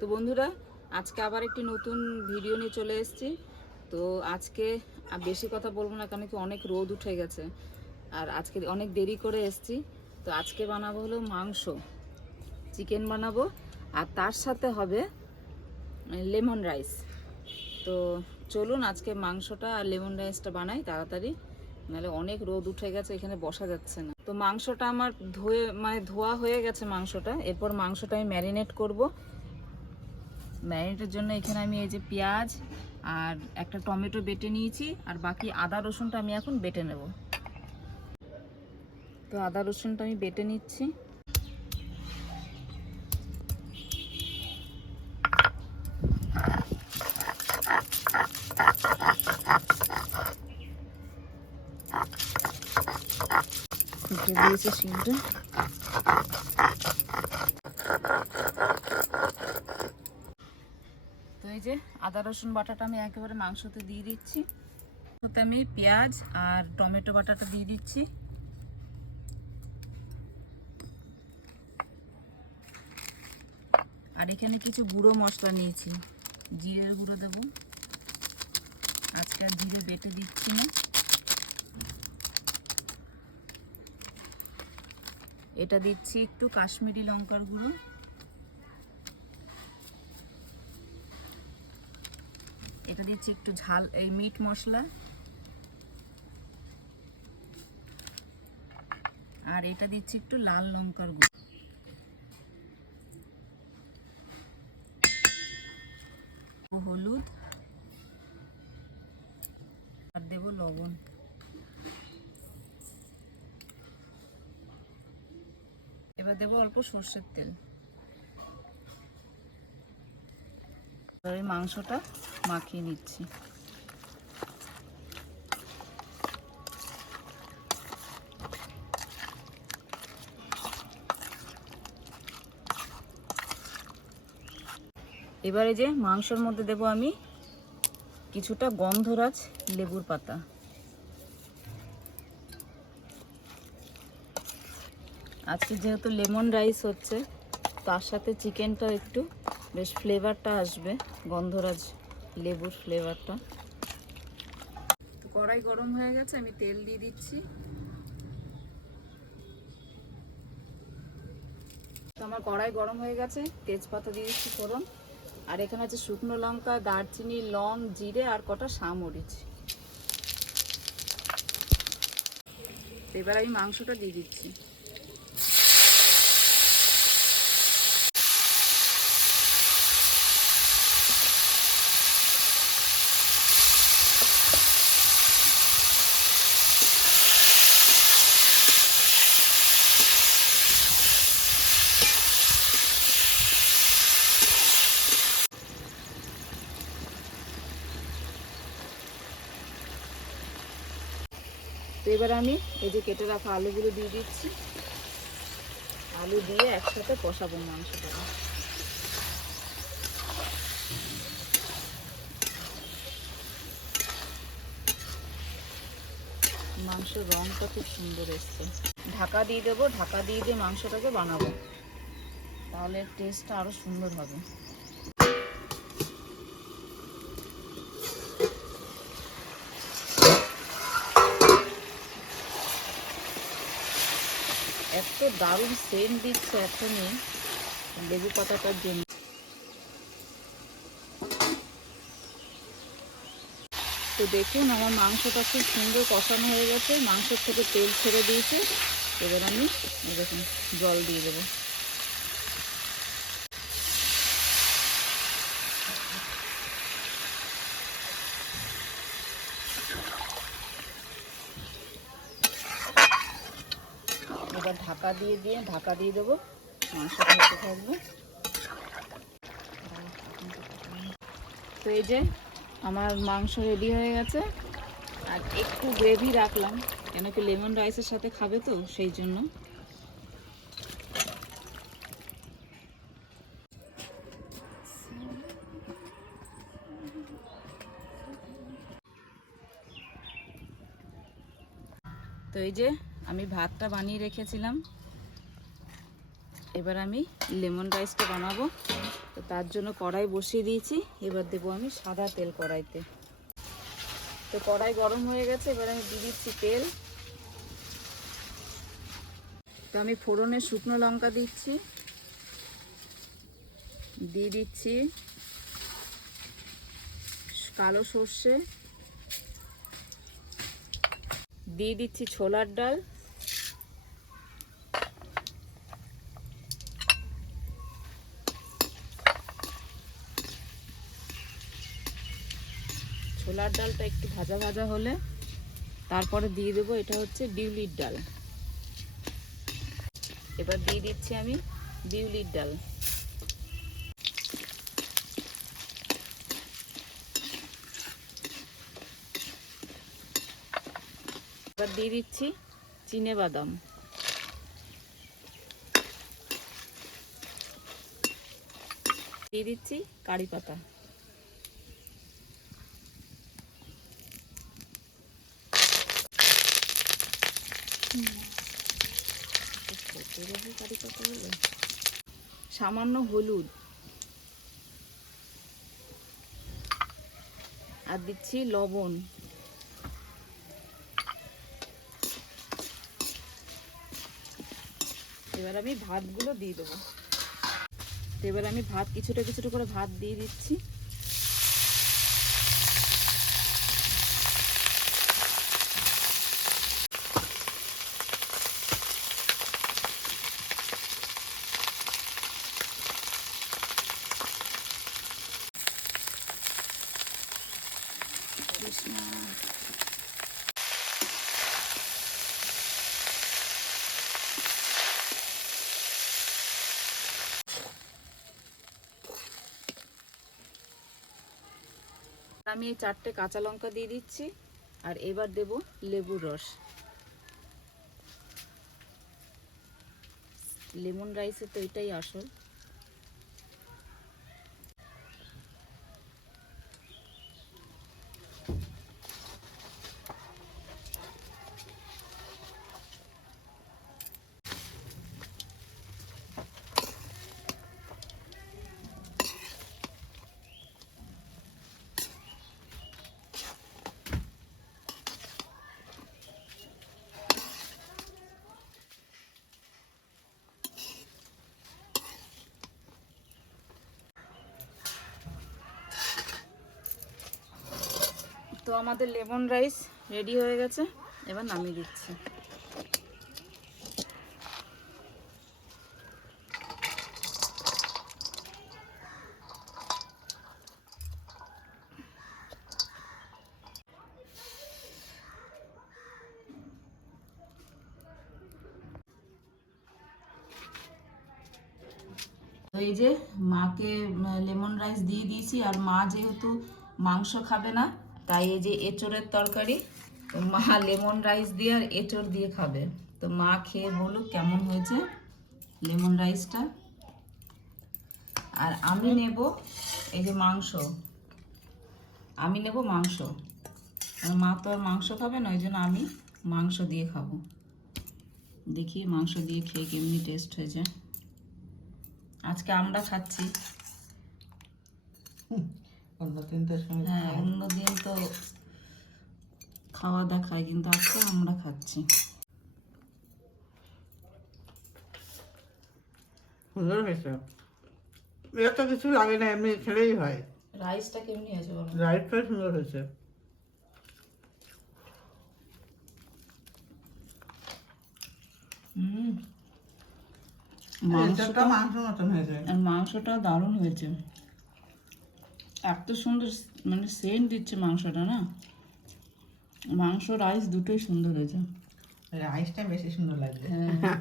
তো বন্ধুরা, আজকে আবার একটি নতুন ভিডিও নিয়ে চলে এসেছি। তো আজকে বেশি কথা বলবো না, কারণ কি অনেক রোদ উঠে গেছে আর আজকে অনেক দেরি করে এসেছি। তো আজকে বানাবো হলো মাংস, চিকেন বানাবো, আর তার সাথে হবে লেমন রাইস। তো চলুন আজকে মাংসটা আর লেমন রাইসটা বানাই তাড়াতাড়ি, নাহলে অনেক রোদ উঠে গেছে, এখানে বসা যাচ্ছে না। তো মাংসটা আমার ধোয়া হয়ে গেছে মাংসটা। এরপর মাংসটা আমি ম্যারিনেট করব। ম্যারিনেটের জন্য এখানে আমি এই যে পেঁয়াজ আর একটা টমেটো বেটে নিয়েছি, আর বাকি আদা রসুনটা আমি এখন বেটে নেব। তো আদা রসুনটা আমি বেটে নিচ্ছি। দিয়েছে শিলটা। তো এই যে আদা রসুন বাটাটা আমি একেবারে মাংসতে দিয়ে দিচ্ছি। ওতে আমি পেঁয়াজ আর টমেটো বাটাটা দিয়ে দিচ্ছি। আর এখানে কিছু গুঁড়ো মশলা নিয়েছি, জিরের গুঁড়ো দেব। আজকে আর জিরে বেটে দিচ্ছি না। এটা দিচ্ছি একটু কাশ্মীরি লঙ্কার গুঁড়ো। এটা দিচ্ছি একটু ঝাল, এই মিট মশলা। আর এটা দিচ্ছি একটু লাল লঙ্কার গুঁড়ো। হলুদ আর দেব লবণ। এবার দেব অল্প সর্ষের তেল। এবার এই মাংসটা মাখিয়ে নিচ্ছি। এবারে যে মাংসের মধ্যে দেব আমি কিছুটা গন্ধরাজ লেবুর পাতা। আজকে যেহেতু লেমন রাইস হচ্ছে, তার সাথে চিকেনটা একটু বেশ ফ্লেভারটা আসবে, গন্ধরাজ লেবুর ফ্লেভারটা। তো কড়াই গরম হয়ে গেছে, আমি তেল দিয়ে দিচ্ছি। তো আমার কড়াই গরম হয়ে গেছে, তেজপাতা দিয়ে দিচ্ছি ফোড়ন। আর এখানে আছে শুকনো লঙ্কা, দারচিনি, লং, জিরে আর কটা শামরিচ। এবার আমি মাংসটা দিয়ে দিচ্ছি। তো এবার আমি এই যে কেটে রাখা আলুগুলো দিয়ে দিচ্ছি। আলু দিয়ে একসাথে কষাবো মাংসটা। মাংসের রংটা খুব সুন্দর এসছে। ঢাকা দিয়ে দেবো, ঢাকা দিয়ে দিয়ে মাংসটাকে বানাবো, তাহলে টেস্টটা আরো সুন্দর হবে। এত দারুণ সেন্ট দিচ্ছে এখনই লেবু পাতাটার জন্য। তো দেখুন আমার মাংসটা খুব সুন্দর কষানো হয়ে গেছে, মাংসের থেকে তেল ছেড়ে দিয়েছে। এবার আমি দেখুন জল দিয়ে দেবো। এবার ঢাকা দিয়ে দেবো, মাংসটা হতে থাকবে। তো এই যে আমার মাংস রেডি হয়ে গেছে। আর একটু গ্রেভি রাখলাম, কেন কি লেমন রাইসের সাথে খাবে তো সেই জন্য। তো এই যে আমি ভাতটা বানিয়ে রেখেছিলাম, এবার আমি লেমন রাইসটা বানাবো, তো তার জন্য কড়াই বসিয়ে দিয়েছি। এবার দেবো আমি সাদা তেল কড়াইতে। তো কড়াই গরম হয়ে গেছে, এবার আমি দিয়ে দিচ্ছি তেল। তো আমি ফোড়নে শুকনো লঙ্কা দিচ্ছি, দিয়ে দিচ্ছি কালো সর্ষে, দিয়ে দিচ্ছি ছোলার ডাল, ছোলার ডালটা একটু ভাজা ভাজা হলে তারপরে দিয়ে দেবো এটা হচ্ছে বিউলির ডাল। এবার দিয়ে দিচ্ছি আমি বিউলির ডাল। এবার দিয়ে দিচ্ছি চিনে বাদাম, দিয়ে দিচ্ছি কারি পাতা, সামান্য হলুদ, আর দিচ্ছি লবণ। এবার আমি ভাতগুলো দিয়ে দেবো। এবার আমি ভাত কিছুটা কিছুটা করে ভাত দিয়ে দিচ্ছি। আমি এই 4টে কাঁচা লঙ্কা দিয়ে দিচ্ছি, আর এবার দেব লেবুর রস। লেমন রাইসে তো এটাই আসল। তো আমাদের লেমন রাইস রেডি হয়ে গেছে, এবার নামিয়ে দিচ্ছি। তো এই যে মাকে লেমন রাইস দিয়ে দিয়েছি, আর মা যেহেতু মাংস খাবে না, তাই এই যে এঁচোড়ের তরকারি, তো মা লেমন রাইস দিয়ে আর এঁচোড় দিয়ে খাবে। তো মা খেয়ে বলুক কেমন হয়েছে লেমন রাইসটা। আর আমি নেব এই যে মাংস, আমি নেব মাংস। আর মা তো আর মাংস খাবে না, ওই জন্য আমি মাংস দিয়ে খাবো। দেখি মাংস দিয়ে খেয়ে কেমনি টেস্ট হয়েছে। আজকে আমরা খাচ্ছি, হ্যাঁ অন্যদিন তো খাওয়া দেখায়, কিন্তু আজকে আমরা খাচ্ছি। সুন্দর হয়েছে, এটা তো কিছু লাগে না, এমনি খেলেই হয়। রাইসটা কেমনি আছে বলো? রাইসটা সুন্দর হয়েছে। মাংসটা মাংস মতন হয়েছে, আর মাংসটা দারুণ হয়েছে। এত সুন্দর মানে সেন্ট দিচ্ছে মাংসটা না, মাংস রাইস দুটোই সুন্দর হয়েছে। রাইসটা বেশি সুন্দর লাগছে। হ্যাঁ